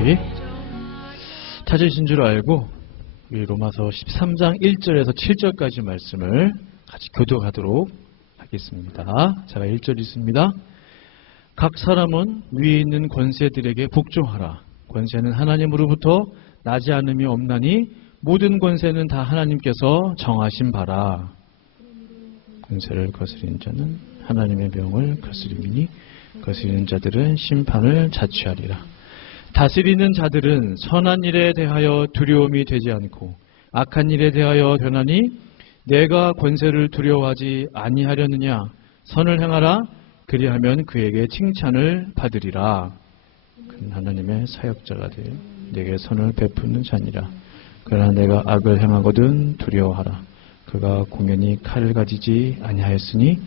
같이 찾으신 줄 알고 우리 로마서 13장 1절에서 7절까지 말씀을 같이 교독하도록 하겠습니다. 제가 1절 있습니다. 각 사람은 위에 있는 권세들에게 복종하라. 권세는 하나님으로부터 나지 않음이 없나니 모든 권세는 다 하나님께서 정하신 바라. 권세를 거스리는 자는 하나님의 명을 거스림이니 거스리는 자들은 심판을 자취하리라. 다스리는 자들은 선한 일에 대하여 두려움이 되지 않고 악한 일에 대하여 변하니 내가 권세를 두려워하지 아니하려느냐. 선을 행하라. 그리하면 그에게 칭찬을 받으리라. 그는 하나님의 사역자가 되어 내게 선을 베푸는 자니라. 그러나 내가 악을 행하거든 두려워하라. 그가 공연히 칼을 가지지 아니하였으니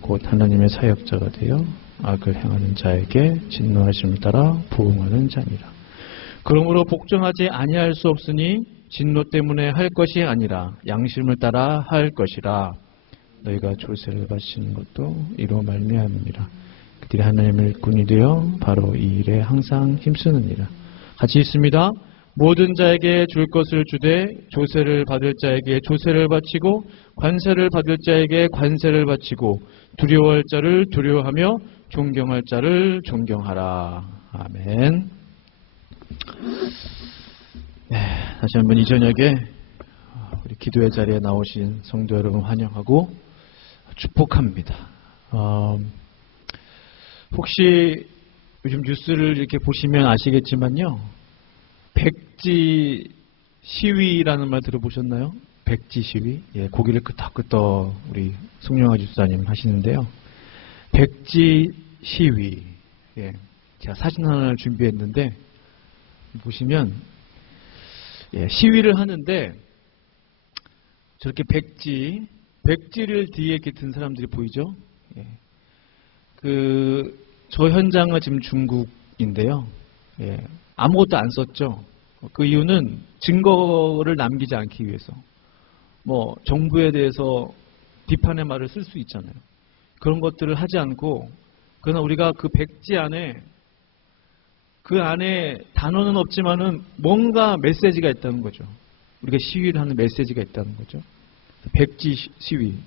곧 하나님의 사역자가 되어 악을 행하는 자에게 진노하심을 따라 부응하는 자니라. 그러므로 복종하지 아니할 수 없으니 진노 때문에 할 것이 아니라 양심을 따라 할 것이라. 너희가 조세를 바치는 것도 이로 말미암으니라. 그들이 하나님의 일꾼이 되어 바로 이 일에 항상 힘쓰느니라. 같이 있습니다. 모든 자에게 줄 것을 주되 조세를 받을 자에게 조세를 바치고 관세를 받을 자에게 관세를 바치고 두려워할 자를 두려워하며 존경할 자를 존경하라. 아멘. 네, 다시 한번 이 저녁에 우리 기도의 자리에 나오신 성도 여러분 환영하고 축복합니다. 혹시 요즘 뉴스를 이렇게 보시면 아시겠지만요, 백지 시위라는 말 들어보셨나요? 백지 시위? 예, 고개를 끄덕끄덕 우리 송영아 집사님 하시는데요. 백지 시위. 예, 제가 사진 하나를 준비했는데 보시면 예, 시위를 하는데 저렇게 백지를 뒤에 이렇게 든 사람들이 보이죠? 예. 저 현장은 지금 중국인데요. 예, 아무것도 안 썼죠. 그 이유는 증거를 남기지 않기 위해서. 뭐 정부에 대해서 비판의 말을 쓸 수 있잖아요. 그런 것들을 하지 않고, 그러나 우리가 그 백지 안에, 그 안에 단어는 없지만은 뭔가 메시지가 있다는 거죠. 우리가 시위를 하는 메시지가 있다는 거죠. 백지 시위.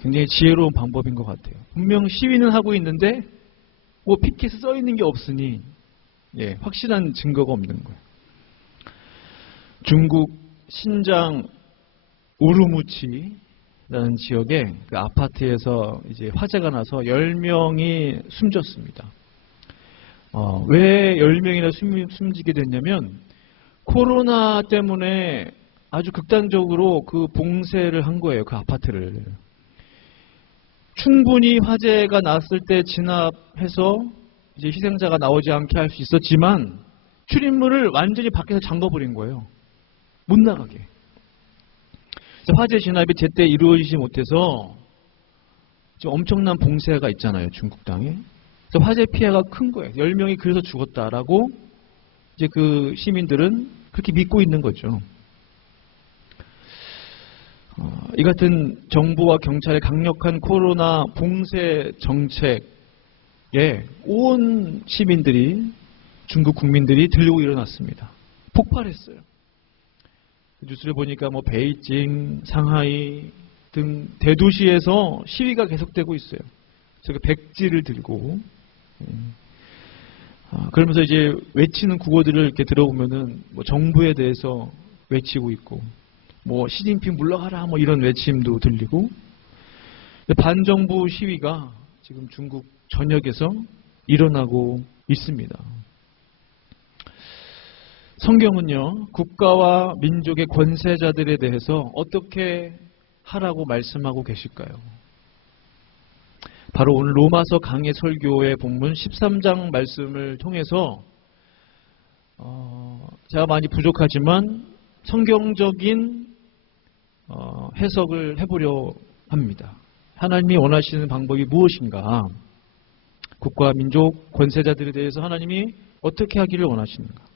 굉장히 지혜로운 방법인 것 같아요. 분명 시위는 하고 있는데 뭐 피켓에 써 있는 게 없으니 예, 확실한 증거가 없는 거예요. 중국 신장 우르무치라는 지역에 그 아파트에서 이제 화재가 나서 10명이 숨졌습니다. 왜 10명이나 숨지게 됐냐면 코로나 때문에 아주 극단적으로 그 봉쇄를 한 거예요. 그 아파트를. 충분히 화재가 났을 때 진압해서 이제 희생자가 나오지 않게 할 수 있었지만 출입문을 완전히 밖에서 잠궈버린 거예요. 못 나가게. 화재 진압이 제때 이루어지지 못해서 지금 엄청난 봉쇄가 있잖아요. 중국 땅에. 그래서 화재 피해가 큰 거예요. 10명이 그래서 죽었다라고 이제 그 시민들은 그렇게 믿고 있는 거죠. 이 같은 정부와 경찰의 강력한 코로나 봉쇄 정책에 온 시민들이, 중국 국민들이 들고 일어났습니다. 폭발했어요. 뉴스를 보니까 뭐 베이징, 상하이 등 대도시에서 시위가 계속되고 있어요. 그래서 백지를 들고 그러면서 이제 외치는 구호들을 이렇게 들어보면은 뭐 정부에 대해서 외치고 있고, 뭐 시진핑 물러가라 뭐 이런 외침도 들리고, 반정부 시위가 지금 중국 전역에서 일어나고 있습니다. 성경은요, 국가와 민족의 권세자들에 대해서 어떻게 하라고 말씀하고 계실까요? 바로 오늘 로마서 강해 설교의 본문 13장 말씀을 통해서 제가 많이 부족하지만 성경적인 해석을 해보려 합니다. 하나님이 원하시는 방법이 무엇인가? 국가, 민족, 권세자들에 대해서 하나님이 어떻게 하기를 원하시는가?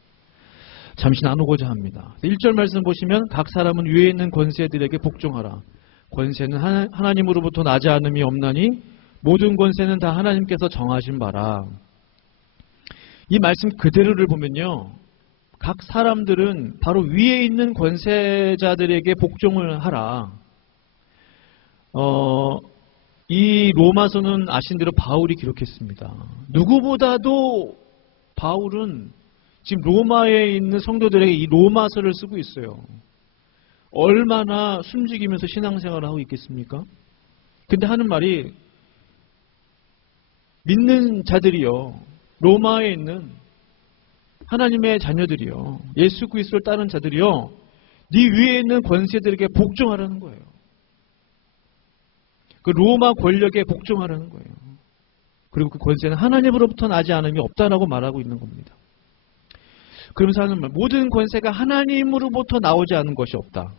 잠시 나누고자 합니다. 1절 말씀 보시면 각 사람은 위에 있는 권세들에게 복종하라. 권세는 하나님으로부터 나지 않음이 없나니 모든 권세는 다 하나님께서 정하신 바라. 이 말씀 그대로를 보면요, 각 사람들은 바로 위에 있는 권세자들에게 복종을 하라. 이 로마서는 아신 대로 바울이 기록했습니다. 누구보다도 바울은 지금 로마에 있는 성도들에게 이 로마서를 쓰고 있어요. 얼마나 숨죽이면서 신앙생활을 하고 있겠습니까? 근데 하는 말이, 믿는 자들이요, 로마에 있는 하나님의 자녀들이요, 예수 그리스도를 따르는 자들이요, 네 위에 있는 권세들에게 복종하라는 거예요. 그 로마 권력에 복종하라는 거예요. 그리고 그 권세는 하나님으로부터 나지 않음이 없다라고 말하고 있는 겁니다. 그러면서 하는 말, 모든 권세가 하나님으로부터 나오지 않은 것이 없다.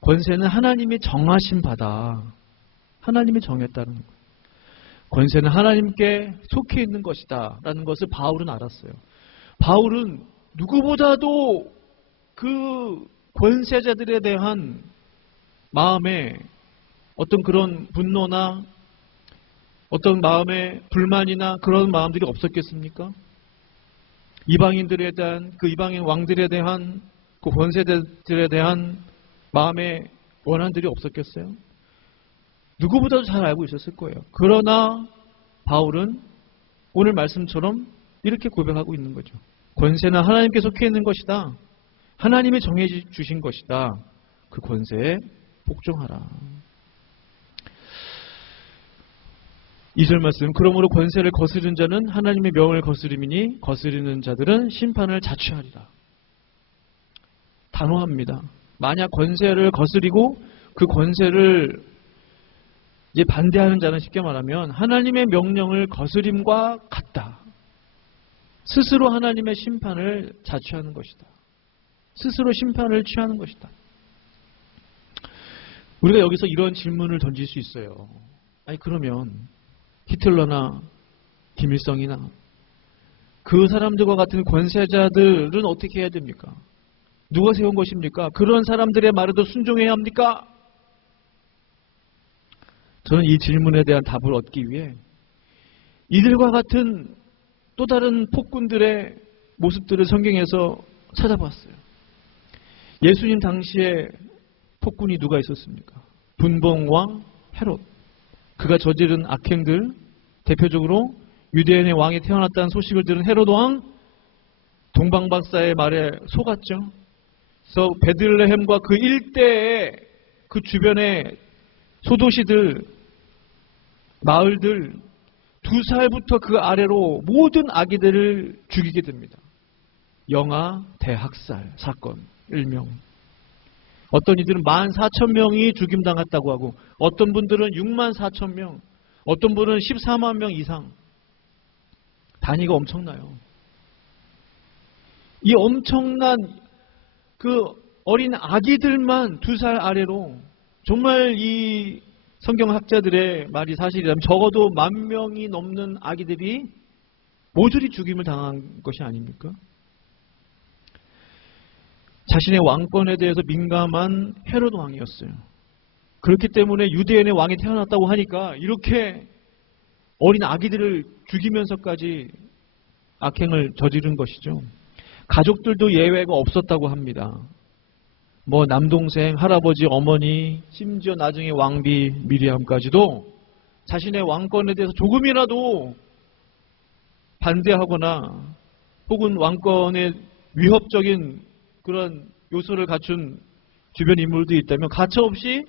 권세는 하나님이 정하신 바다. 하나님이 정했다는 거예요. 권세는 하나님께 속해 있는 것이다 라는 것을 바울은 알았어요. 바울은 누구보다도 그 권세자들에 대한 마음에 어떤 그런 분노나 어떤 마음의 불만이나 그런 마음들이 없었겠습니까? 이방인들에 대한, 그 이방인 왕들에 대한, 그 권세자들에 대한 마음의 원한들이 없었겠어요? 누구보다도 잘 알고 있었을 거예요. 그러나 바울은 오늘 말씀처럼 이렇게 고백하고 있는 거죠. 권세는 하나님께 속해 있는 것이다. 하나님이 정해 주신 것이다. 그 권세에 복종하라. 2절 말씀, 그러므로 권세를 거스른 자는 하나님의 명을 거스름이니 거스르는 자들은 심판을 자취하리라. 단호합니다. 만약 권세를 거스리고 그 권세를 이제 반대하는 자는 쉽게 말하면 하나님의 명령을 거스림과 같다. 스스로 하나님의 심판을 자취하는 것이다. 스스로 심판을 취하는 것이다. 우리가 여기서 이런 질문을 던질 수 있어요. 아니 그러면 히틀러나 김일성이나 그 사람들과 같은 권세자들은 어떻게 해야 됩니까? 누가 세운 것입니까? 그런 사람들의 말에도 순종해야 합니까? 저는 이 질문에 대한 답을 얻기 위해 이들과 같은 또 다른 폭군들의 모습들을 성경에서 찾아봤어요. 예수님 당시에 폭군이 누가 있었습니까? 분봉왕 헤롯. 그가 저지른 악행들, 대표적으로 유대인의 왕이 태어났다는 소식을 들은 헤롯 왕, 동방박사의 말에 속았죠. 그래서 베들레헴과 그 일대의 그 주변의 소도시들, 마을들, 2살부터 그 아래로 모든 아기들을 죽이게 됩니다. 영아 대학살 사건 일명. 어떤 이들은 14,000명이 죽임당했다고 하고, 어떤 분들은 64,000명, 어떤 분은 14만 명 이상. 단위가 엄청나요. 이 엄청난 그 어린 아기들만 2살 아래로, 정말 이 성경학자들의 말이 사실이라면 적어도 10,000명이 넘는 아기들이 모조리 죽임을 당한 것이 아닙니까? 자신의 왕권에 대해서 민감한 헤롯 왕이었어요. 그렇기 때문에 유대인의 왕이 태어났다고 하니까 이렇게 어린 아기들을 죽이면서까지 악행을 저지른 것이죠. 가족들도 예외가 없었다고 합니다. 뭐 남동생, 할아버지, 어머니, 심지어 나중에 왕비 미리암까지도 자신의 왕권에 대해서 조금이라도 반대하거나 혹은 왕권의 위협적인 그런 요소를 갖춘 주변 인물도 있다면 가차없이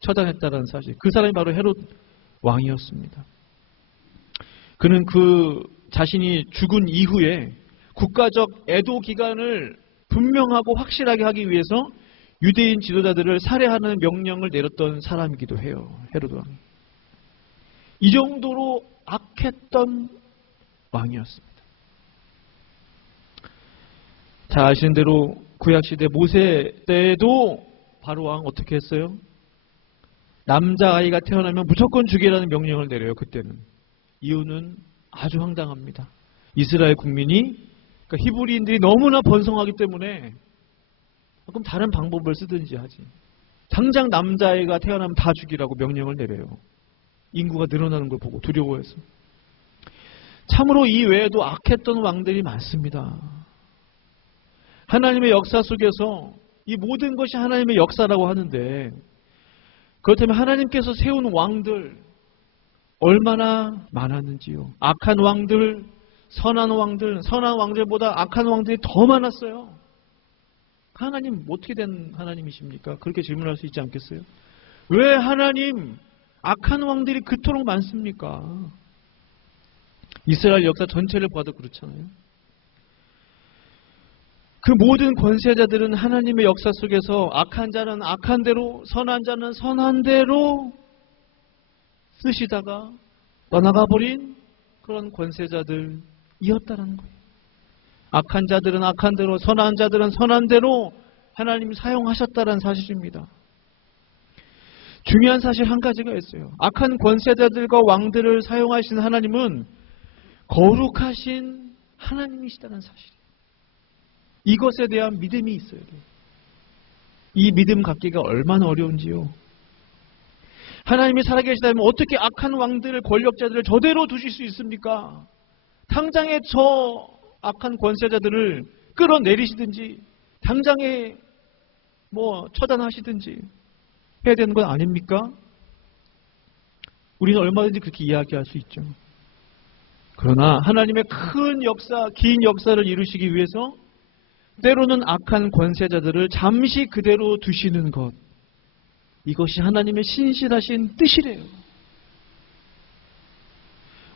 처단했다는 사실. 그 사람이 바로 헤롯 왕이었습니다. 그는 그 자신이 죽은 이후에 국가적 애도 기간을 분명하고 확실하게 하기 위해서 유대인 지도자들을 살해하는 명령을 내렸던 사람이기도 해요. 헤롯 왕. 이 정도로 악했던 왕이었습니다. 잘 아시는 대로 구약시대 모세 때에도 바로 왕 어떻게 했어요? 남자아이가 태어나면 무조건 죽이라는 명령을 내려요. 그때는. 이유는 아주 황당합니다. 이스라엘 국민이, 그러니까 히브리인들이 너무나 번성하기 때문에 그럼 다른 방법을 쓰든지 하지. 당장 남자아이가 태어나면 다 죽이라고 명령을 내려요. 인구가 늘어나는 걸 보고 두려워해서. 참으로 이 외에도 악했던 왕들이 많습니다. 하나님의 역사 속에서 이 모든 것이 하나님의 역사라고 하는데, 그렇다면 하나님께서 세운 왕들 얼마나 많았는지요. 악한 왕들, 선한 왕들보다 악한 왕들이 더 많았어요. 하나님 어떻게 된 하나님이십니까? 그렇게 질문할 수 있지 않겠어요? 왜 하나님 악한 왕들이 그토록 많습니까? 이스라엘 역사 전체를 봐도 그렇잖아요. 그 모든 권세자들은 하나님의 역사 속에서 악한 자는 악한 대로, 선한 자는 선한 대로 쓰시다가 떠나가 버린 그런 권세자들이었다라는 거예요. 악한 자들은 악한 대로, 선한 자들은 선한 대로 하나님이 사용하셨다는 사실입니다. 중요한 사실 한 가지가 있어요. 악한 권세자들과 왕들을 사용하신 하나님은 거룩하신 하나님이시다는 사실이에요. 이것에 대한 믿음이 있어야 돼요. 이 믿음 갖기가 얼마나 어려운지요. 하나님이 살아계시다면 어떻게 악한 왕들을, 권력자들을 저대로 두실 수 있습니까? 당장에 저 악한 권세자들을 끌어내리시든지 당장에 처단하시든지 해야 되는 건 아닙니까? 우리는 얼마든지 그렇게 이야기할 수 있죠. 그러나 하나님의 큰 역사, 긴 역사를 이루시기 위해서 때로는 악한 권세자들을 잠시 그대로 두시는 것, 이것이 하나님의 신실하신 뜻이래요.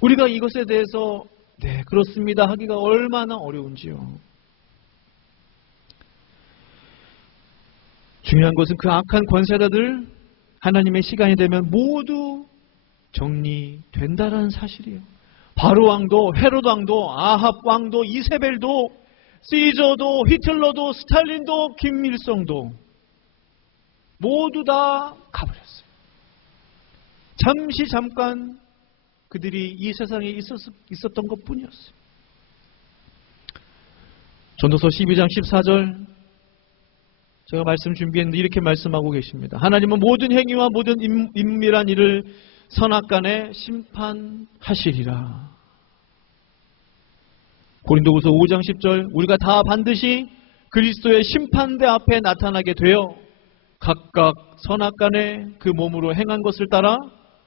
우리가 이것에 대해서 네, 그렇습니다 하기가 얼마나 어려운지요. 중요한 것은 그 악한 권세자들, 하나님의 시간이 되면 모두 정리된다라는 사실이에요. 바로 왕도, 헤롯 왕도, 아합 왕도, 이세벨도, 시저도, 히틀러도, 스탈린도, 김일성도 모두 다 가버렸어요. 잠깐 그들이 이 세상에 있었던 것뿐이었어요. 전도서 12장 14절 제가 말씀 준비했는데 이렇게 말씀하고 계십니다. 하나님은 모든 행위와 모든 은밀한 일을 선악간에 심판하시리라. 고린도후서 5장 10절 우리가 다 반드시 그리스도의 심판대 앞에 나타나게 되어 각각 선악간에 그 몸으로 행한 것을 따라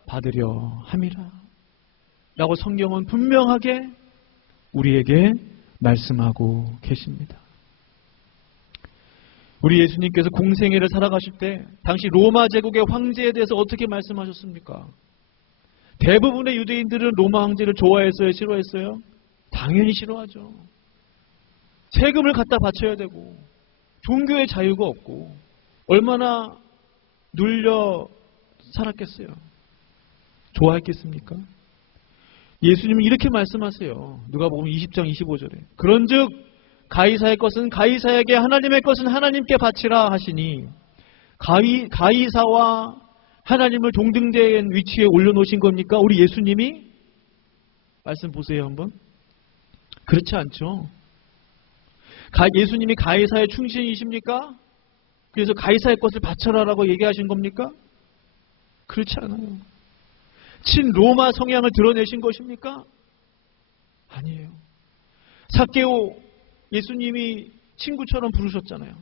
받으려 함이라 라고 성경은 분명하게 우리에게 말씀하고 계십니다. 우리 예수님께서 공생애를 살아가실 때 당시 로마 제국의 황제에 대해서 어떻게 말씀하셨습니까? 대부분의 유대인들은 로마 황제를 좋아했어요? 싫어했어요? 당연히 싫어하죠. 세금을 갖다 바쳐야 되고 종교의 자유가 없고 얼마나 눌려 살았겠어요? 좋아했겠습니까? 예수님은 이렇게 말씀하세요. 누가복음 20장 25절에 그런즉 가이사의 것은 가이사에게 하나님의 것은 하나님께 바치라 하시니 가이사와 하나님을 동등된 위치에 올려놓으신 겁니까? 우리 예수님이? 말씀 보세요 한번. 그렇지 않죠. 예수님이 가이사의 충신이십니까? 그래서 가이사의 것을 바쳐라라고 얘기하신 겁니까? 그렇지 않아요. 친로마 성향을 드러내신 것입니까? 아니에요. 삭개오 예수님이 친구처럼 부르셨잖아요.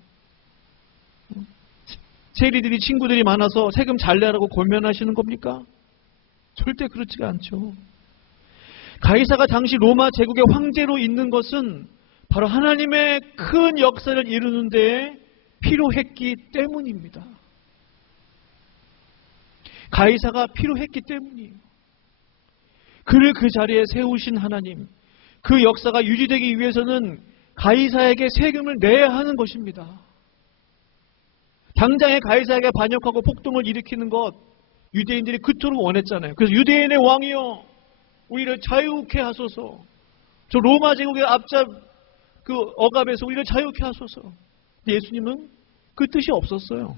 세리들이 친구들이 많아서 세금 잘 내라고 권면하시는 겁니까? 절대 그렇지가 않죠. 가이사가 당시 로마 제국의 황제로 있는 것은 바로 하나님의 큰 역사를 이루는 데에 필요했기 때문입니다. 가이사가 필요했기 때문이에요. 그를 그 자리에 세우신 하나님, 그 역사가 유지되기 위해서는 가이사에게 세금을 내야 하는 것입니다. 당장에 가이사에게 반역하고 폭동을 일으키는 것 유대인들이 그토록 원했잖아요. 그래서 유대인의 왕이여 우리를 자유케 하소서. 저 로마 제국의 앞잡 그 억압에서 우리를 자유케 하소서. 근데 예수님은 그 뜻이 없었어요.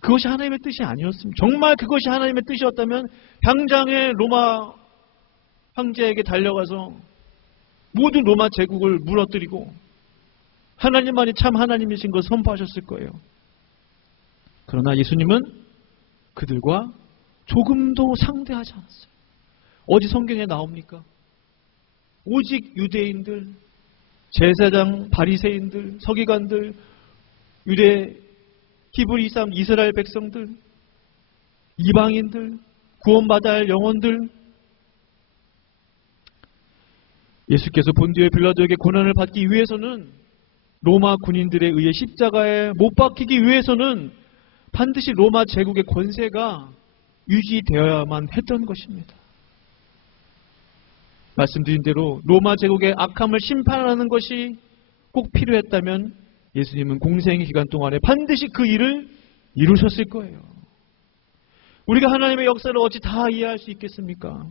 그것이 하나님의 뜻이 아니었습니다. 정말 그것이 하나님의 뜻이었다면 당장에 로마 황제에게 달려가서 모든 로마 제국을 무너뜨리고 하나님만이 참 하나님이신 것을 선포하셨을 거예요. 그러나 예수님은 그들과 조금도 상대하지 않았어요. 어디 성경에 나옵니까? 오직 유대인들, 제사장, 바리새인들, 서기관들, 유대 히브리 사람, 이스라엘 백성들, 이방인들, 구원받아야 할 영혼들, 예수께서 본디오 빌라도에게 고난을 받기 위해서는, 로마 군인들에 의해 십자가에 못 박히기 위해서는 반드시 로마 제국의 권세가 유지되어야만 했던 것입니다. 말씀드린 대로 로마 제국의 악함을 심판하는 것이 꼭 필요했다면 예수님은 공생 기간 동안에 반드시 그 일을 이루셨을 거예요. 우리가 하나님의 역사를 어찌 다 이해할 수 있겠습니까?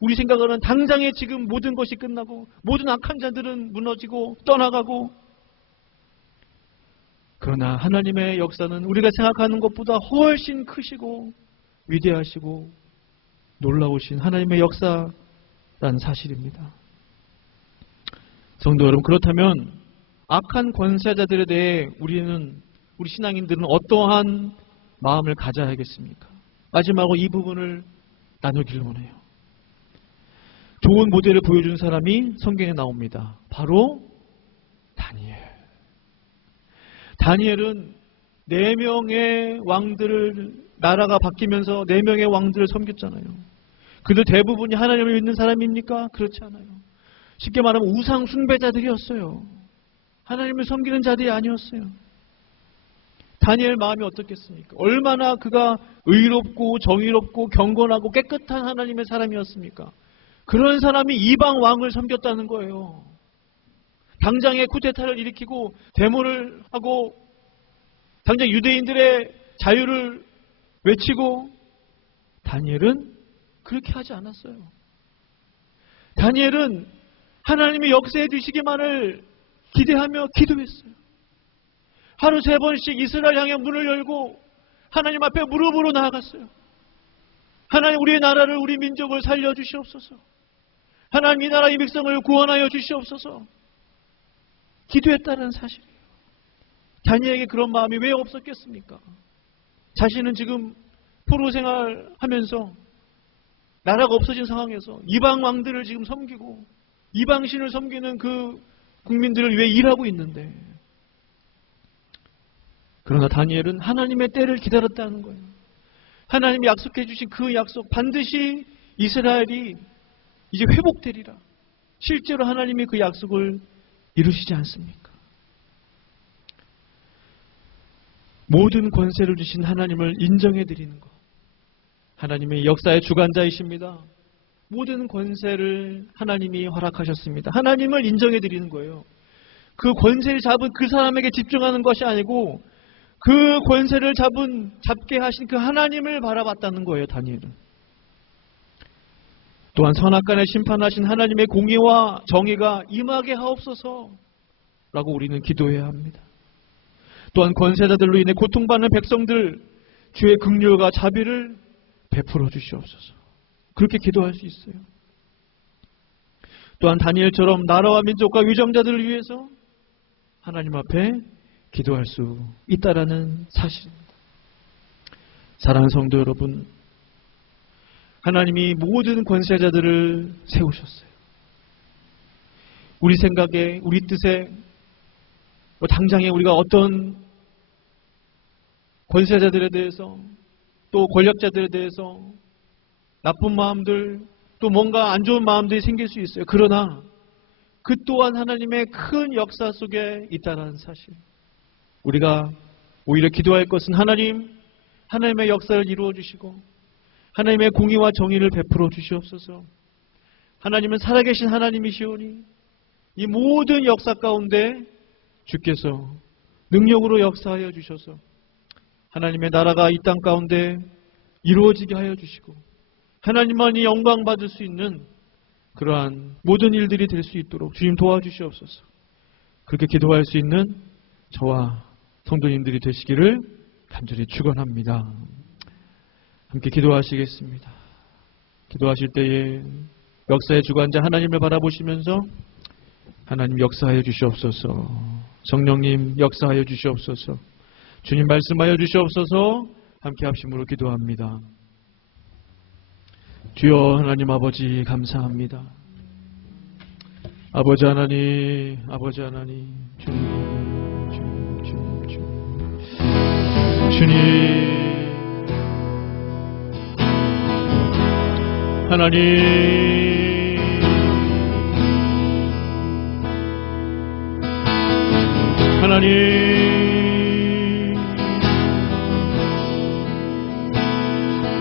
우리 생각으로는 당장에 지금 모든 것이 끝나고 모든 악한 자들은 무너지고 떠나가고, 그러나 하나님의 역사는 우리가 생각하는 것보다 훨씬 크시고 위대하시고 놀라우신 하나님의 역사라는 사실입니다. 성도 여러분, 그렇다면 악한 권세자들에 대해 우리 신앙인들은 어떠한 마음을 가져야겠습니까? 마지막으로 이 부분을 나누기를 원해요. 좋은 모델을 보여준 사람이 성경에 나옵니다. 바로 다니엘. 다니엘은 4명의 왕들을, 나라가 바뀌면서 4명의 왕들을 섬겼잖아요. 그들 대부분이 하나님을 믿는 사람입니까? 그렇지 않아요. 쉽게 말하면 우상 숭배자들이었어요. 하나님을 섬기는 자들이 아니었어요. 다니엘 마음이 어떻겠습니까? 얼마나 그가 의롭고 정의롭고 경건하고 깨끗한 하나님의 사람이었습니까? 그런 사람이 이방 왕을 섬겼다는 거예요. 당장에 쿠데타를 일으키고 데모를 하고 당장 유대인들의 자유를 외치고, 다니엘은 그렇게 하지 않았어요. 다니엘은 하나님이 역사해 주시기만을 기대하며 기도했어요. 하루 3번씩 이스라엘 향해 문을 열고 하나님 앞에 무릎으로 나아갔어요. 하나님, 우리의 나라를, 우리 민족을 살려주시옵소서. 하나님, 이 나라 이 백성을 구원하여 주시옵소서. 기도했다는 사실이에요. 다니엘에게 그런 마음이 왜 없었겠습니까? 자신은 지금 포로 생활하면서 나라가 없어진 상황에서 이방 왕들을 지금 섬기고 이방신을 섬기는 그 국민들을 위해 일하고 있는데, 그러나 다니엘은 하나님의 때를 기다렸다는 거예요. 하나님이 약속해 주신 그 약속, 반드시 이스라엘이 이제 회복되리라. 실제로 하나님이 그 약속을 이루시지 않습니까? 모든 권세를 주신 하나님을 인정해 드리는 것. 하나님의 역사의 주관자이십니다. 모든 권세를 하나님이 허락하셨습니다. 하나님을 인정해 드리는 거예요. 그 권세를 잡은 그 사람에게 집중하는 것이 아니고 그 권세를 잡게 하신 그 하나님을 바라봤다는 거예요, 다니엘은. 또한 선악간에 심판하신 하나님의 공의와 정의가 임하게 하옵소서 라고 우리는 기도해야 합니다. 또한 권세자들로 인해 고통받는 백성들, 주의 긍휼과 자비를 베풀어 주시옵소서. 그렇게 기도할 수 있어요. 또한 다니엘처럼 나라와 민족과 위정자들을 위해서 하나님 앞에 기도할 수 있다라는 사실입니다. 사랑하는 성도 여러분, 하나님이 모든 권세자들을 세우셨어요. 우리 생각에, 우리 뜻에, 당장에 우리가 어떤 권세자들에 대해서, 또 권력자들에 대해서 나쁜 마음들, 또 뭔가 안 좋은 마음들이 생길 수 있어요. 그러나 그 또한 하나님의 큰 역사 속에 있다는 사실. 우리가 오히려 기도할 것은 하나님의 역사를 이루어 주시고 하나님의 공의와 정의를 베풀어 주시옵소서. 하나님은 살아계신 하나님이시오니 이 모든 역사 가운데 주께서 능력으로 역사하여 주셔서 하나님의 나라가 이 땅 가운데 이루어지게 하여 주시고 하나님만이 영광 받을 수 있는 그러한 모든 일들이 될 수 있도록 주님 도와주시옵소서. 그렇게 기도할 수 있는 저와 성도님들이 되시기를 간절히 축원합니다. 함께 기도하시겠습니다. 기도하실 때에 역사의 주관자 하나님을 바라보시면서 하나님 역사하여 주시옵소서. 성령님 역사하여 주시옵소서. 주님 말씀하여 주시옵소서. 함께 합심으로 기도합니다. 주여 하나님 아버지 감사합니다. 아버지 하나님, 아버지 하나님, 주님, 주님, 주님, 주님, 주님, 하나님, 하나님,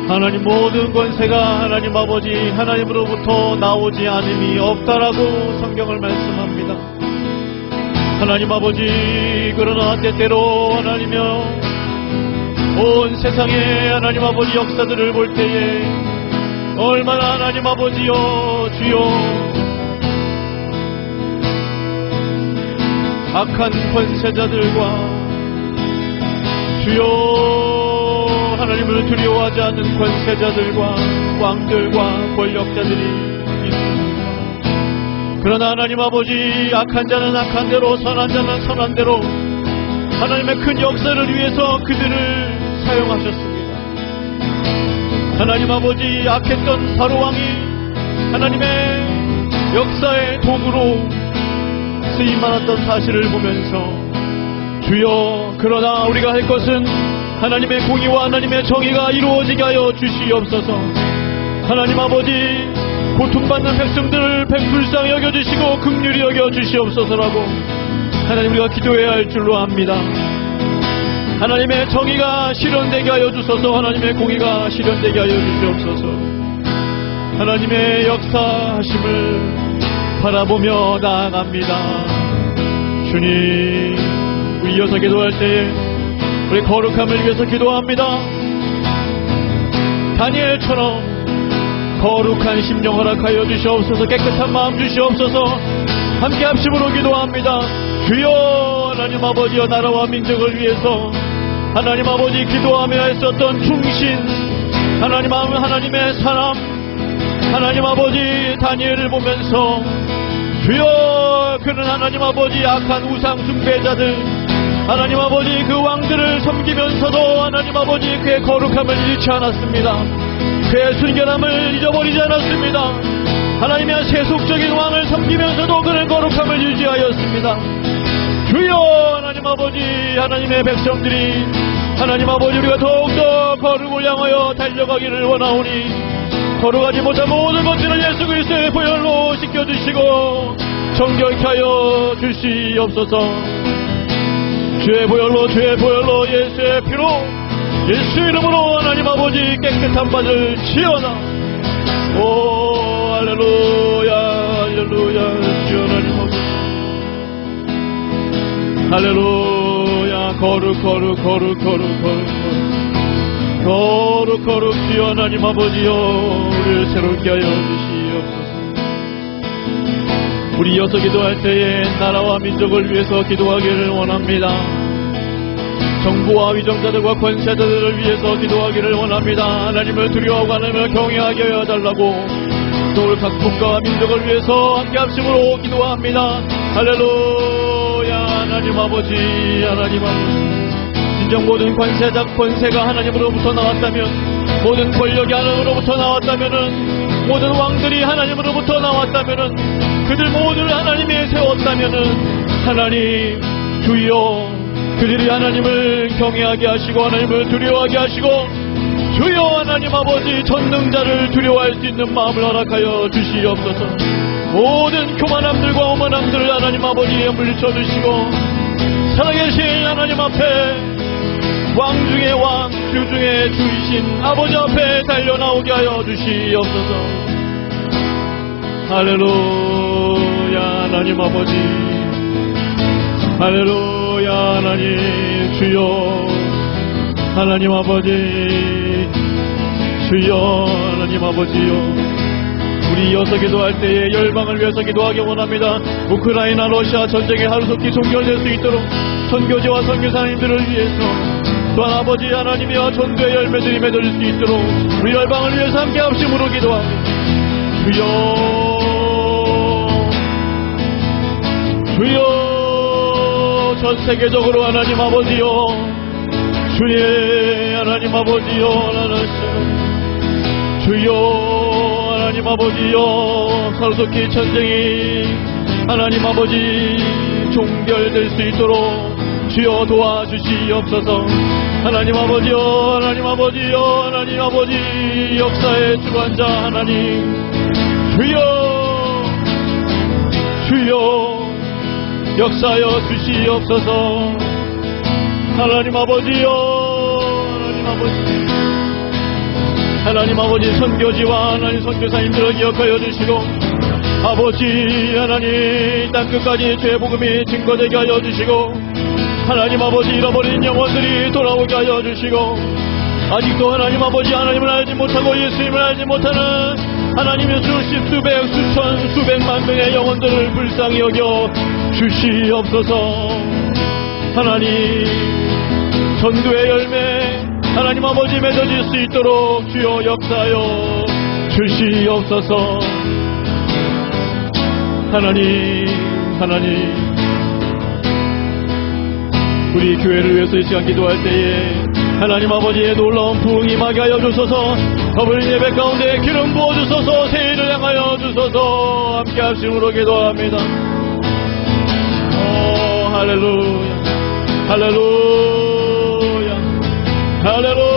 하나님 모든 권세가 하나님 아버지 하나님으로부터 나오지 않음이 없다라고 성경을 말씀합니다. 하나님 아버지, 그러나 때때로 하나님여 온 세상에 하나님 아버지 역사들을 볼 때에 얼마나 하나님 아버지여 주여 악한 권세자들과 주여 하나님을 두려워하지 않는 권세자들과 왕들과 권력자들이 있습니다. 그러나 하나님 아버지, 악한 자는 악한 대로, 선한 자는 선한 대로 하나님의 큰 역사를 위해서 그들을 사용하셨습니다. 하나님 아버지, 악했던 바로왕이 하나님의 역사의 도구로 쓰임받았던 사실을 보면서 주여, 그러나 우리가 할 것은 하나님의 공의와 하나님의 정의가 이루어지게 하여 주시옵소서. 하나님 아버지, 고통받는 백성들을 불쌍히 여겨주시고 긍휼히 여겨주시옵소서라고 하나님 우리가 기도해야 할 줄로 압니다. 하나님의 정의가 실현되게 하여 주소서. 하나님의 공의가 실현되게 하여 주시옵소서. 하나님의 역사하심을 바라보며 나아갑니다. 주님, 우리 이어서 기도할 때에 우리 거룩함을 위해서 기도합니다. 다니엘처럼 거룩한 심령 허락하여 주시옵소서. 깨끗한 마음 주시옵소서. 함께 합심으로 기도합니다. 주여, 하나님 아버지여, 나라와 민족을 위해서 하나님 아버지 기도하며 했었던 충신, 하나님의 사람, 하나님 아버지 다니엘을 보면서 주여, 그는 하나님 아버지 악한 우상 숭배자들, 하나님 아버지 그 왕들을 섬기면서도 하나님 아버지 그의 거룩함을 잃지 않았습니다. 그의 순결함을 잊어버리지 않았습니다. 하나님의 세속적인 왕을 섬기면서도 그는 거룩함을 유지하였습니다. 주여, 하나님 아버지, 하나님의 백성들이 하나님 아버지 우리가 더욱더 거룩을 향하여 달려가기를 원하오니 거룩하지 못한 모든 것들을 예수 그리스도의 보혈로 씻겨주시고 정결케 하여 주시옵소서. 주의 보혈로, 주의 보혈로, 예수의 피로, 예수 이름으로 하나님 아버지 깨끗한 바를 지어나. 오 할렐루야, 할렐루야. 주여 하나님 아버지, 할렐루야. 거룩 거룩 거룩 거룩 거룩 거룩 거룩 주여 하나님 아버지여, 우리를 새롭게 하여 주시옵소서. 우리 이어서 기도할 때에 나라와 민족을 위해서 기도하기를 원합니다. 정부와 위정자들과 권세자들을 위해서 기도하기를 원합니다. 하나님을 두려워하고 하나님을 경외하게 하여달라고 또 우리 각 국가와 민족을 위해서 함께 합심으로 기도합니다. 할렐루야. 하나님 아버지, 하나님 아버지, 진정 모든 권세가 하나님으로부터 나왔다면, 모든 권력이 하나님으로부터 나왔다면은, 모든 왕들이 하나님으로부터 나왔다면은, 그들 모두를 하나님이 세웠다면은, 하나님 주여, 그들이 하나님을 경외하게 하시고 하나님을 두려워하게 하시고 주여 하나님 아버지 전능자를 두려워할 수 있는 마음을 허락하여 주시옵소서. 모든 교만함들과 오만함들을 하나님 아버지에 물리쳐 주시고 살아계신 하나님 앞에 왕 중에 왕, 주 중에 주이신 아버지 앞에 달려나오게 하여 주시옵소서. 할렐루야. 하나님 아버지, 할렐루야. 하나님 주여, 하나님 아버지 주여, 하나님 아버지요, 우리 이어서 기도할 때에 열방을 위해서 기도하기 원합니다. 우크라이나 러시아 전쟁의 하루속히 종결될 수 있도록 선교지와 선교사님들을 위해서, 또한 아버지 하나님이여 전도의 열매들이 맺어질 수 있도록 우리 열방을 위해서 함께 합심으로 기도합니다. 주여 전 세계적으로 하나님 아버지여, 주의 하나님 아버지여, 주여 하나님 아버지여, 하루속히 전쟁이 하나님 아버지 종결될 수 있도록 주여 도와주시옵소서. 하나님 아버지여, 하나님 아버지여, 하나님 아버지 역사의 주관자 하나님 주여, 주여 역사여 주시옵소서. 하나님 아버지여, 하나님 아버지, 하나님 아버지 선교지와 하나님 선교사님들을 기억하여 주시고, 아버지 하나님 땅 끝까지 죄 복음이 증거되게 하여 주시고, 하나님 아버지 잃어버린 영혼들이 돌아오게 하여 주시고, 아직도 하나님 아버지 하나님을 알지 못하고 예수님을 알지 못하는 하나님의 수십 수백 수천 수백만 명의 영혼들을 불쌍히 여겨 주시옵소서. 하나님 전도의 열매 하나님 아버지 맺어질 수 있도록 주여 역사여 주시옵소서. 하나님, 하나님 우리 교회를 위해서 이 시간 기도할 때에 하나님 아버지의 놀라운 부흥이 임하게 하여 주소서. 더불인 예배 가운데 기름 부어주소서. 새해를 향하여 주소서. 함께 하심으로 기도합니다. 오 할렐루야, 할렐루야, 할렐루야.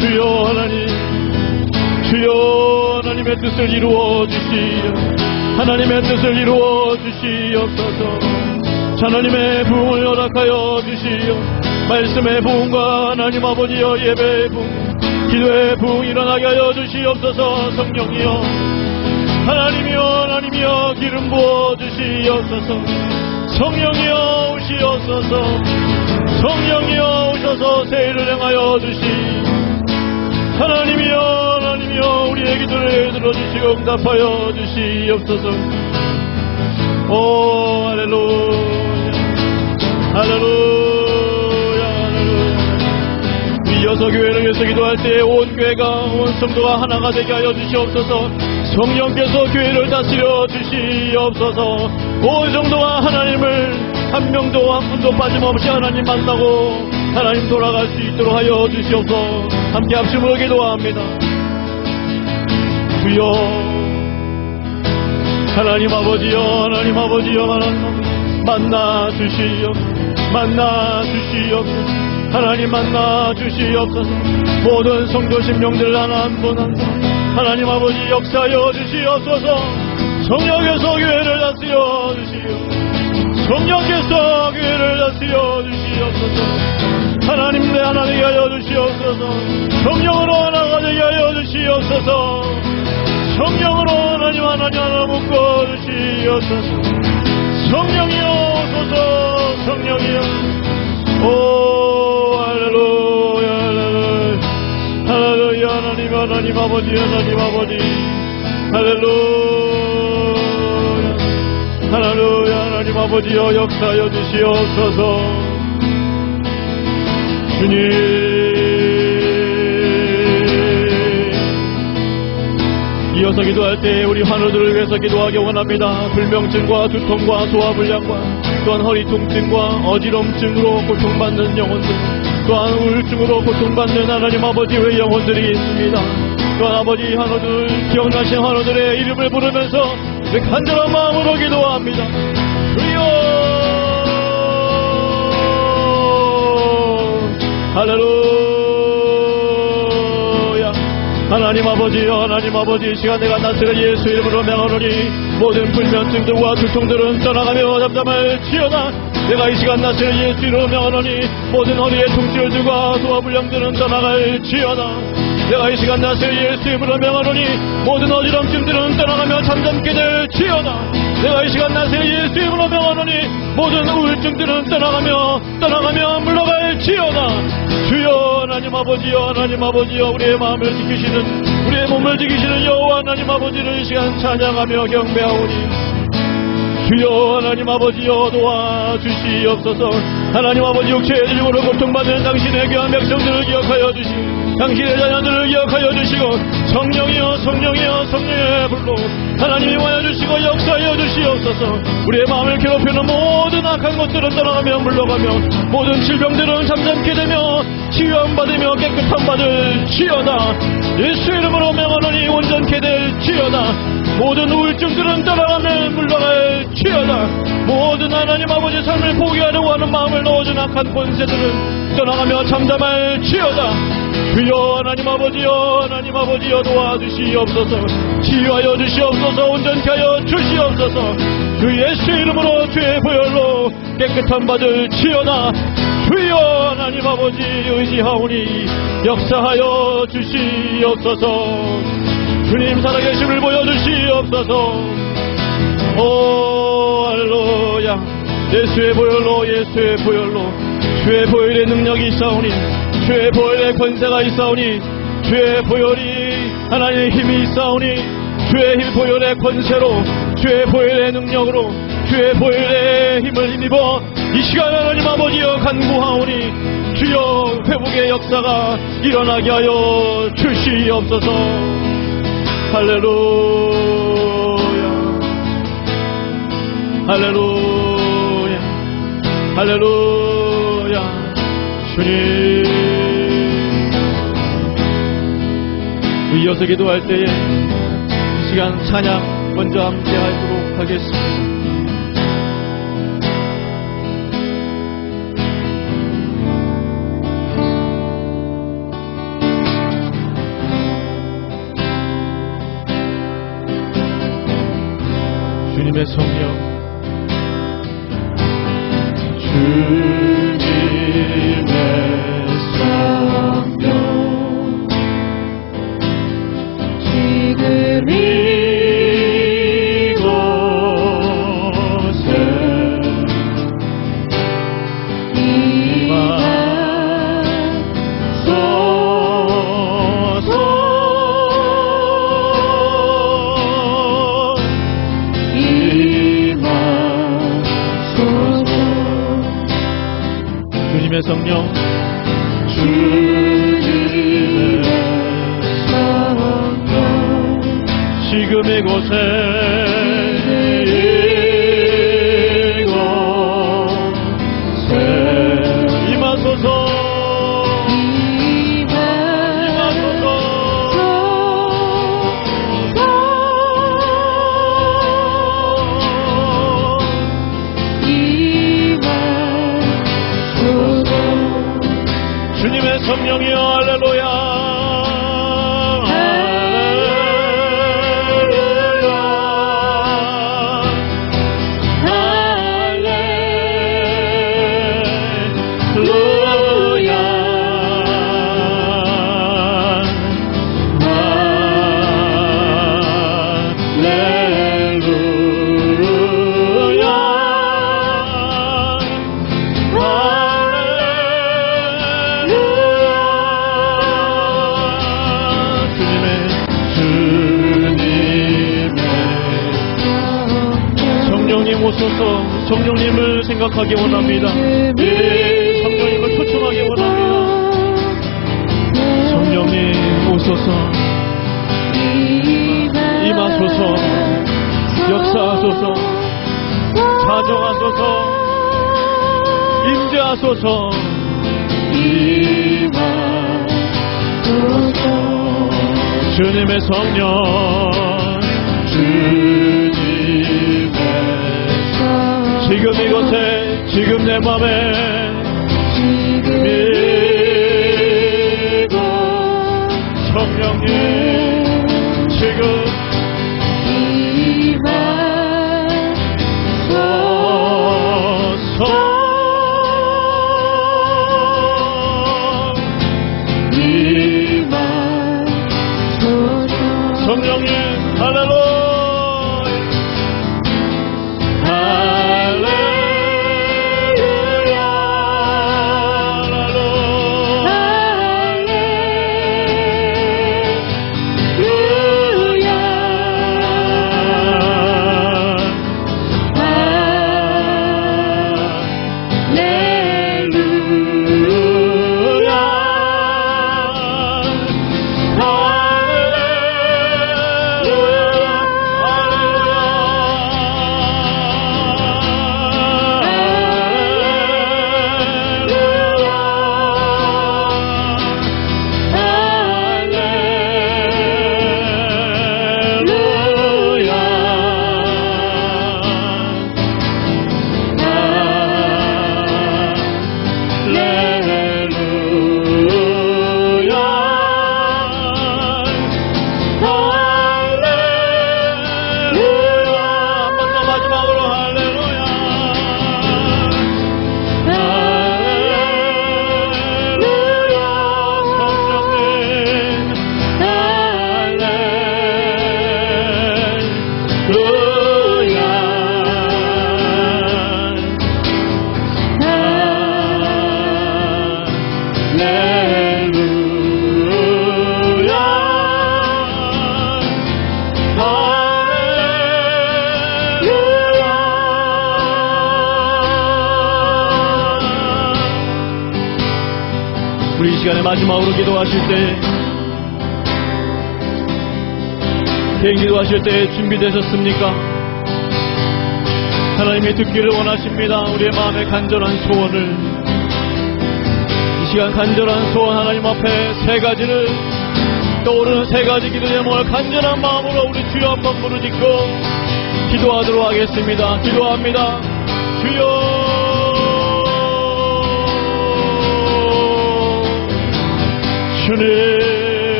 주여 하나님, 주여 하나님의 뜻을 이루어 주시오. 하나님의 뜻을 이루어 주시옵소서. 하나님의 부흥을 허락하여 주시오. 말씀의 부흥과 하나님 아버지여 예배의 부흥, 기도의 부흥 일어나게 하여 주시옵소서. 성령이여, 하나님이여, 하나님이여 기름 부어 주시옵소서. 성령이여 오시옵소서. 성령이여 오셔서 새해를 향하여 주시오. 하나님이여, 하나님이여 우리의 기도를 들어주시고 응답하여 주시옵소서. 오 할렐루야, 할렐루야, 할렐루야. 이어서 교회를 위해서 기도할 때 온 교회가, 온 성도가 하나가 되게 하여 주시옵소서. 성령께서 교회를 다스려 주시옵소서. 온 성도가 하나님을 한 명도 한 분도 빠짐없이 하나님 만나고 하나님 돌아갈 수 있도록 하여 주시옵소서. 함께 합심으로 기도합니다. 주여 하나님 아버지여, 하나님 아버지여, 하나님 만나 주시옵소서. 만나 주시옵소서. 하나님 만나 주시옵소서. 모든 성도 심령들 하나 한 분 한 분 하나님 아버지 역사여 주시옵소서. 성령께서 교회를 다스려 주시옵소서. 성령께서 교회를 다스려 주시옵소서. 하나님 내 하나님이 하여 주시옵소서. 성령으로 하나가 되게 하여 주시옵소서. 성령으로 하나님 하나 묶어 주시옵소서. 성령이여 오소서. 성령이여. 오 할렐루야, 할렐루야, 할렐루야. 하나님, 하나님 아버지, 하나님 아버지, 할렐루야, 할렐루야. 하나님 아버지여 역사여 주시옵소서. 주님, 이어서 기도할 때 우리 환우들을 위해서 기도하기 원합니다. 불면증과 두통과 소화불량과 또한 허리 통증과 어지럼증으로 고통받는 영혼들, 또한 우울증으로 고통받는 하나님 아버지의 영혼들이 있습니다. 또한 아버지 환우들, 기억나신 환우들의 이름을 부르면서 간절한 마음으로 기도합니다. 주여 할렐루야. 하나님 아버지여, 하나님 아버지, 이 시간 내가 나스렛 예수 이름으로 명하노니 모든 불면증들과 두통들은 떠나가며 잠잠을 치어나. 내가 이 시간 나스렛 예수 이름으로 명하노니 모든 허리의 통증들과 소화불량들은 떠나갈 치어나. 내가 이 시간 나스렛 예수 이름으로 명하노니 모든 어지럼증들은 떠나가며 잠잠게 될 치어나. 내가 이 시간 나스렛 예수 이름으로 명하노니 모든 우울증들은 떠나가며 물러갈 치어나. 주여 하나님 아버지여, 하나님 아버지여 우리의 마음을 지키시는, 우리의 몸을 지키시는 여호와 하나님 아버지를 이 시간 찬양하며 경배하오니 주여 하나님 아버지여 도와주시옵소서. 하나님 아버지 육체의 질병으로 고통받는 당신의 귀한 백성들을 기억하여 주시고 당신의 자녀들을 기억하여 주시고 성령이여, 성령이여, 성령의 불로 하나님이 와여 주시고 역사하여 주시옵소서. 우리의 마음을 괴롭히는 모든 악한 것들은 떠나가며 물러가며 모든 질병들은 잠잠게 되며 치유함 받으며 깨끗함 받을 지어다. 예수 이름으로 명하노니 온전케 될 지어다. 모든 우울증들은 떠나가며 물러갈지어다. 모든 하나님 아버지 삶을 포기하려고 하는 마음을 넣어준 악한 권세들은 떠나가며 잠잠할지어다. 주여 하나님 아버지여, 하나님 아버지여, 도와주시옵소서. 치유하여 주시옵소서. 온전케 하여 주시옵소서. 주 예수의 이름으로 주의 보혈로 깨끗함 받을지어다. 주여 하나님 아버지 의지하오니 역사하여 주시옵소서. 주님 살아계심을 보여주시옵소서. 오 할렐루야. 예수의 보혈로, 예수의 보혈로, 주의 보혈의 능력이 있사오니, 주의 보혈의 권세가 있사오니, 주의 보혈이 하나님의 힘이 있사오니, 주의 보혈의 권세로, 주의 보혈의 능력으로, 주의 보혈의 힘을 힘입어 이 시간 하나님 아버지여 간구하오니, 주여 회복의 역사가 일어나게 하여 주시옵소서. 할렐루야, 할렐루야, 할렐루야. 주님, 이어서 기도할 때에 이 시간 찬양 먼저 함께 하도록 하겠습니다. 주님의 성령, 주님의 성령, 지금 이곳에 주님의 성령, 주님의 성령, 지금 이곳에 임하소서. 주님의 성령이여, 할렐루야, 오소서. 성령님을 생각하기 원합니다. 성령님을 초청하기 원합니다. 성령님 오소서. 임하소서. 역사하소서. 자정하소서. 임재하소서. 주님의 성령, 지금 이곳에, 지금 내 맘에, 이곳 성령님 지금 임하소서. 성령님 할렐루야. 할렐루야, 시간에 마지막으로 기도하실 때, 개인 기도하실 때 준비되셨습니까? 하나님이 듣기를 원하십니다. 우리의 마음의 간절한 소원을, 이 시간 간절한 소원 하나님 앞에 세 가지를, 떠오르는 세 가지 기도 제목을 간절한 마음으로 우리 주여 한번 부르짖고 기도하도록 하겠습니다. 기도합니다. 주여, 주님,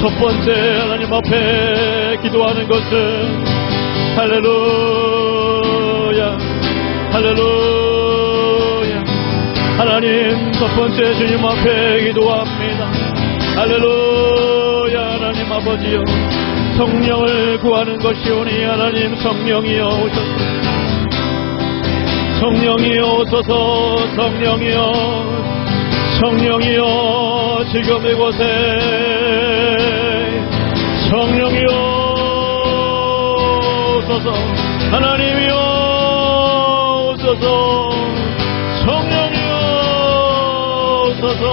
첫 번째 하나님 앞에 기도하는 것은 할렐루야, 할렐루야. 하나님, 첫 번째 주님 앞에 기도합니다. 할렐루야. 하나님 아버지여, 성령을 구하는 것이오니 하나님 성령이여 오소서, 성령이여 오소서, 성령이여, 성령이여 지금 이곳에 성령이여 오소서, 하나님이여 오소서, 성령이여 오소서,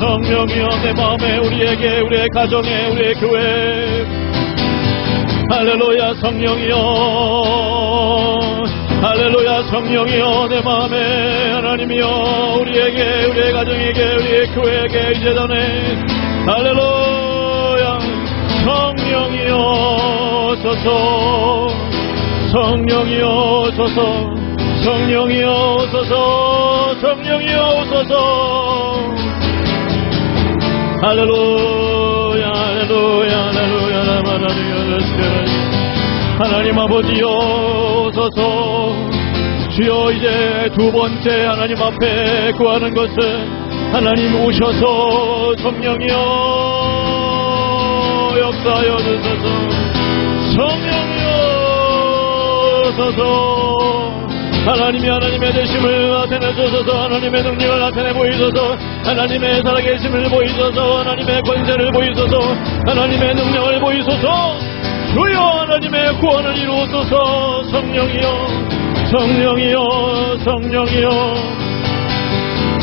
성령이여 내 마음에, 우리에게, 우리의 가정에, 우리의 교회, 할렐루야. 성령이여, 할렐루야. 성령이여 내 마음에, 하나님이여 우리에게, 우리의 가정에게, 우리의 교회에게, 이제전에, 할렐루야. 성령이여 오소서, 성령이여 오소서, 성령이여 오소서, 성령이여 오소서. 할렐루야, 할렐루야, 할렐루야, 하나님 아버지여 오소서. 주여, 이제 두 번째 하나님 앞에 구하는 것은 하나님 오셔서 성령이여 역사하여 주소서, 성령이여 오소서. 하나님이 하나님의 되심을 나타내 주소서, 하나님의 능력을 나타내 보이소서, 하나님의 살아계심을 보이소서, 하나님의 권세를 보이소서, 하나님의 능력을 보이소서. 주여, 하나님의 구원을 이루소서. 성령이여, 성령이여, 성령이여,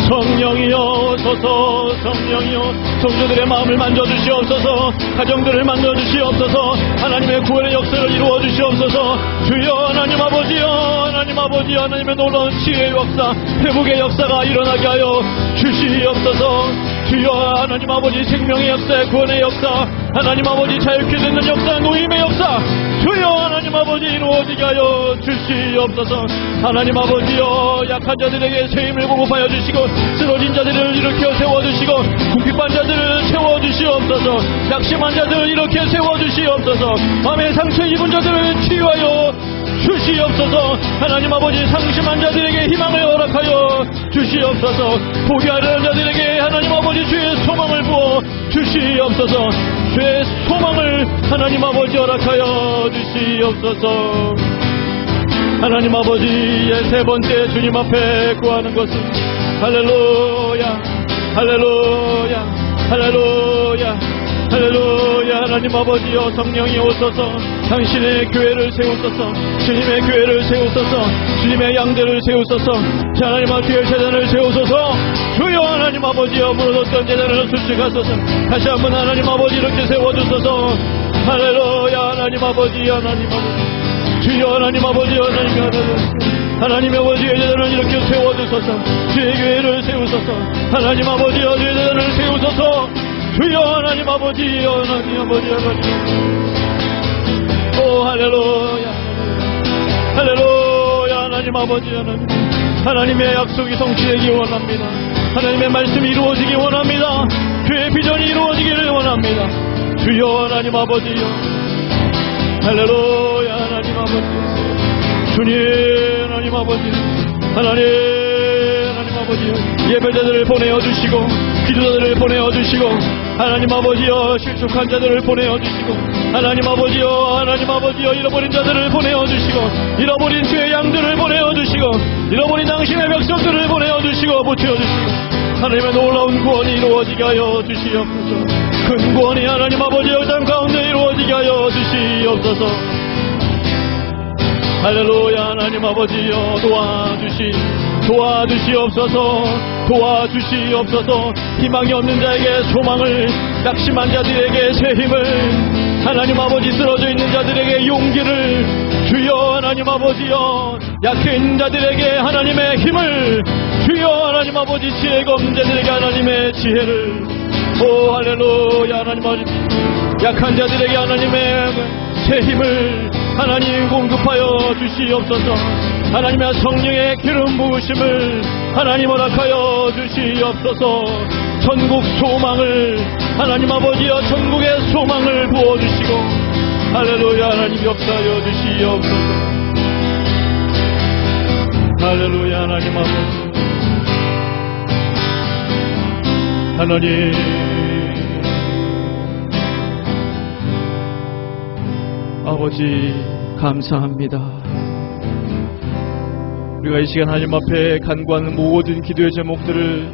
성령이여 오소서, 성령이여 성도들의 마음을 만져주시옵소서, 가정들을 만져주시옵소서, 하나님의 구원의 역사를 이루어주시옵소서. 주여, 하나님 아버지여, 하나님 아버지여, 하나님의 놀라운 지혜의 역사, 회복의 역사가 일어나게 하여 주시옵소서. 주여, 하나님 아버지 생명의 역사, 구원의 역사, 하나님 아버지 자유케 되는 역사, 노임의 역사, 주여 하나님 아버지 이루어지게 하여 주시옵소서. 하나님 아버지여, 약한 자들에게 새 힘을 공급하여 주시고, 쓰러진 자들을 일으켜 세워주시고, 궁핍한 자들을 채워주시옵소서. 약심한 자들을 이렇게 세워주시옵소서. 마음의 상처 입은 자들을 치유하여 주시옵소서. 하나님 아버지 상심한 자들에게 희망을 허락하여 주시옵소서. 포기하려는 자들에게 하나님 아버지 주의 소망을 부어 주시옵소서. 주의 소망을 하나님 아버지 허락하여 주시옵소서. 하나님 아버지의 세 번째 주님 앞에 구하는 것은 할렐루야, 할렐루야, 할렐루야, 할렐루야. 하나님 아버지여, 성령이 오소서. 당신의 교회를 세우소서. 주님의 교회를 세우소서. 주님의 양들을 세우소서. 하나님 아버지의 재단을 세우소서. 주여 하나님 아버지여, 무너졌던 재단을 수축하소서. 다시 한번 하나님 아버지 이렇게 세워주소서. 할렐루야. 하나님 아버지, 하나님 아버지, 주여 하나님 아버지여, 하나님 아버지, 하나님 아버지의 재단을 이렇게 세워주소서. 주의 교회를 세우소서. 하나님 아버지여, 주의 재단을 세우소서. 주여 하나님 아버지여, 하나님 아버지, 하나님. 오 할렐루야, 할렐루야. 하나님 아버지, 하나님, 하나님의 약속이 성취되기 원합니다. 하나님의 말씀이 이루어지기 원합니다. 주의 비전이 이루어지기를 원합니다. 주여 하나님 아버지여, 할렐루야. 하나님 아버지, 주님 하나님 아버지, 하나님 아버지여, 예배자들을 보내어 주시고, 기도자들을 보내어 주시고, 하나님 아버지여, 실족한 자들을 보내어 주시고, 하나님 아버지여, 하나님 아버지여, 잃어버린 자들을 보내어 주시고, 잃어버린 주의 양들을 보내어 주시고, 잃어버린 당신의 백성들을 보내어 주시고, 붙여 주시고, 하나님의 놀라운 구원이 이루어지게 하여 주시옵소서. 큰 구원이 하나님 아버지의 땅 가운데 이루어지게 하여 주시옵소서. 할렐루야. 하나님 아버지여, 도와주시 도와주시옵소서. 희망이 없는 자에게 소망을, 낙심한 자들에게 새 힘을, 하나님 아버지 쓰러져 있는 자들에게 용기를, 주여 하나님 아버지여, 약한 자들에게 하나님의 힘을, 주여 하나님 아버지, 지혜가 없는 자들에게 하나님의 지혜를, 오 할렐루야. 하나님 아버지, 약한 자들에게 하나님의 새 힘을 하나님 공급하여 주시옵소서. 하나님의 성령의 기름 부으심을 하나님 허락하여 주시옵소서. 전국 소망을 하나님 아버지여, 전국의 소망을 부어주시고, 할렐루야. 하나님 역사하여 주시옵소서. 할렐루야. 하나님 아버지, 하나님 아버지 감사합니다. 우리가 이 시간 하나님 앞에 간구하는 모든 기도의 제목들을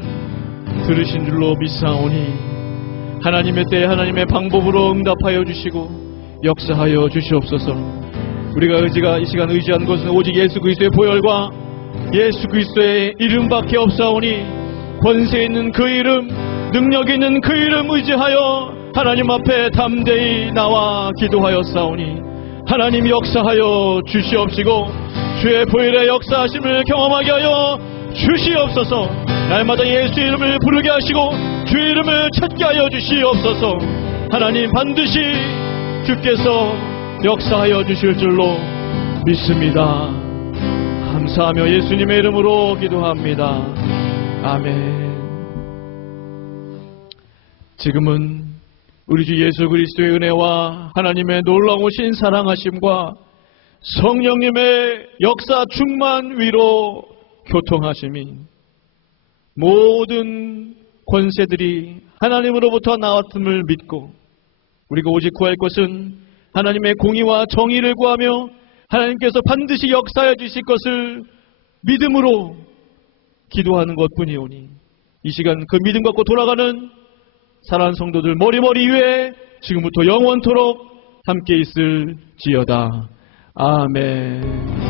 들으신 줄로 믿사오니 하나님의 때에 하나님의 방법으로 응답하여 주시고 역사하여 주시옵소서. 우리가 이 시간 의지하는 것은 오직 예수 그리스도의 보혈과 예수 그리스도의 이름밖에 없사오니 권세 있는 그 이름, 능력 있는 그 이름 의지하여 하나님 앞에 담대히 나와 기도하였사오니 하나님 역사하여 주시옵시고 주의 보혈의 역사하심을 경험하게 하여 주시옵소서. 날마다 예수의 이름을 부르게 하시고 주의 이름을 찾게 하여 주시옵소서. 하나님 반드시 주께서 역사하여 주실 줄로 믿습니다. 감사하며 예수님의 이름으로 기도합니다. 아멘. 지금은 우리 주 예수 그리스도의 은혜와 하나님의 놀라우신 사랑하심과 성령님의 역사 충만 위로 교통하심이 모든 권세들이 하나님으로부터 나왔음을 믿고 우리가 오직 구할 것은 하나님의 공의와 정의를 구하며 하나님께서 반드시 역사해 주실 것을 믿음으로 기도하는 것뿐이오니 이 시간 그 믿음 갖고 돌아가는 사랑하는 성도들 머리머리 위에 지금부터 영원토록 함께 있을지어다. 아멘.